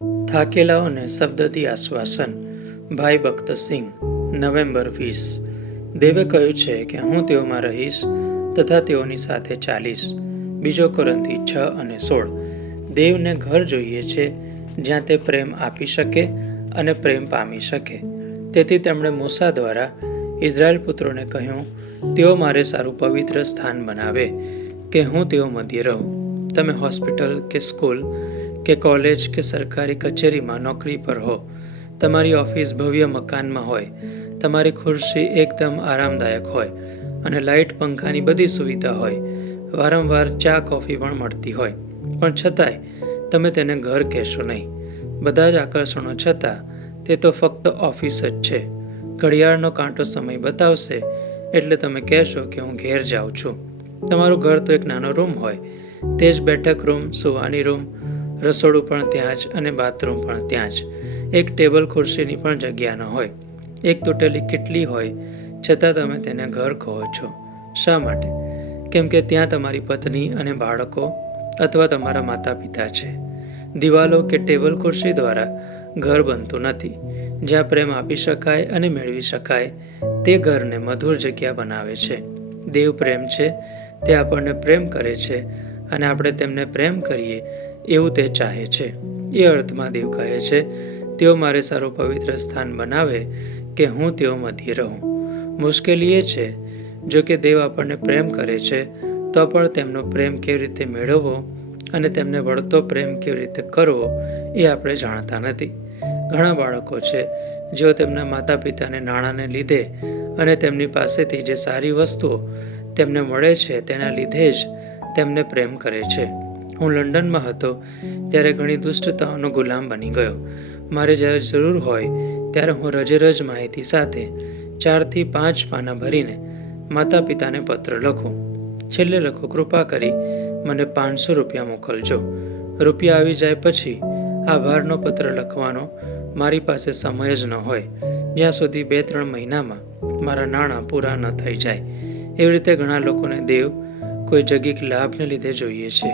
થાકેલાઓને શબ્દથી આશ્વાસન. ભાઈ ભક્તસિંહ. નવેમ્બર 20. દેવે કહ્યું છે કે હું તેઓમાં રહીશ તથા તેઓની સાથે ચાલીશ. 2 કોરિન્થી 6:16. દેવને ઘર જોઈએ છે જ્યાં તે પ્રેમ આપી શકે અને પ્રેમ પામી શકે. તેથી તેમણે મૂસા દ્વારા ઇઝરાયેલ પુત્રોને કહ્યું, તેઓ મારે સારું પવિત્ર સ્થાન બનાવે કે હું તેઓ મધ્ય રહું. તમે હોસ્પિટલ કે સ્કૂલ કે કોલેજ કે સરકારી કચેરીમાં નોકરી પર હો, તમારી ઓફિસ ભવ્ય મકાનમાં હોય, તમારી ખુરશી એકદમ આરામદાયક હોય અને લાઇટ પંખાની બધી સુવિધા હોય, વારંવાર ચા કોફી પણ મળતી હોય, પણ છતાંય તમે તેને ઘર કહેશો નહીં. બધા જ આકર્ષણો છતાં તે તો ફક્ત ઓફિસ જ છે. ઘડિયાળનો કાંટો સમય બતાવશે એટલે તમે કહેશો કે હું ઘેર જાઉં છું. તમારું ઘર તો એક નાનો રૂમ હોય, તે જ બેઠક રૂમ, સુવાની રૂમ, રસોડું પણ ત્યાં જ અને બાથરૂમ પણ ત્યાં જ. એક ટેબલ ખુરશીની પણ જગ્યા ન હોય, એક તૂટેલી કીટલી હોય, છતાં તમે તેને ઘર કહો છો. શા માટે? કેમ કે ત્યાં તમારી પત્ની અને બાળકો અથવા તમારા માતા પિતા છે. દિવાલો કે ટેબલ ખુરશી દ્વારા ઘર બનતું નથી. જ્યાં પ્રેમ આપી શકાય અને મેળવી શકાય તે ઘરને મધુર જગ્યા બનાવે છે. દેવ પ્રેમ છે, તે આપણને પ્રેમ કરે છે અને આપણે તેમને પ્રેમ કરીએ એવું તે ચાહે છે. એ અર્થમાં દેવ કહે છે, તેઓ મારે સારું પવિત્ર સ્થાન બનાવે કે હું તેઓ મધ્ય રહું. મુશ્કેલી એ છે, જો કે દેવ આપણને પ્રેમ કરે છે તો પણ તેમનો પ્રેમ કેવી રીતે મેળવવો અને તેમને વળતો પ્રેમ કેવી રીતે કરવો એ આપણે જાણતા નથી. ઘણા બાળકો છે જેઓ તેમના માતા પિતાને નાણાંને લીધે અને તેમની પાસેથી જે સારી વસ્તુઓ તેમને મળે છે તેના લીધે જ તેમને પ્રેમ કરે છે. હું લંડનમાં હતો ત્યારે ઘણી દુષ્ટતાઓનો ગુલામ બની ગયો. મારે જ્યારે જરૂર હોય ત્યારે હું રજેરજ માહિતી સાથે 4 થી 5 પાના ભરીને માતા પિતાને પત્ર લખું. છેલ્લે લખો, કૃપા કરી મને 500 રૂપિયા મોકલજો. રૂપિયા આવી જાય પછી આભારનો પત્ર લખવાનો મારી પાસે સમય જ ન હોય, જ્યાં સુધી 2-3 મહિનામાં મારા નાણાં પૂરા ન થઈ જાય. એવી રીતે ઘણા લોકોને દેવ કોઈ જગીક લાભને લીધે જોઈએ છે.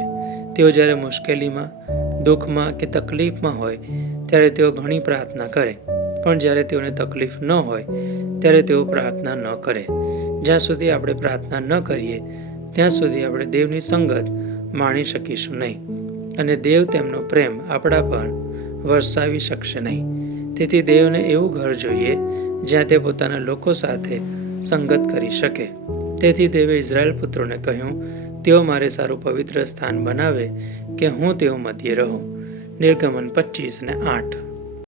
તેઓ જ્યારે મુશ્કેલીમાં, દુઃખમાં કે તકલીફમાં હોય ત્યારે તેઓ ઘણી પ્રાર્થના કરે, પણ જ્યારે તેઓને તકલીફ ન હોય ત્યારે તેઓ પ્રાર્થના ન કરે. જ્યાં સુધી આપણે પ્રાર્થના ન કરીએ ત્યાં સુધી આપણે દેવની સંગત માણી શકીશું નહીં અને દેવ તેમનો પ્રેમ આપણા પર વરસાવી શકશે નહીં. તેથી દેવને એવું ઘર જોઈએ જ્યાં તે પોતાના લોકો સાથે સંગત કરી શકે. તેથી દેવે ઇઝરાયેલ પુત્રોને કહ્યું, તેઓ મારે સારું પવિત્ર સ્થાન બનાવે કે હું તેઓ મધ્ય રહું. નિર્ગમન 25:8.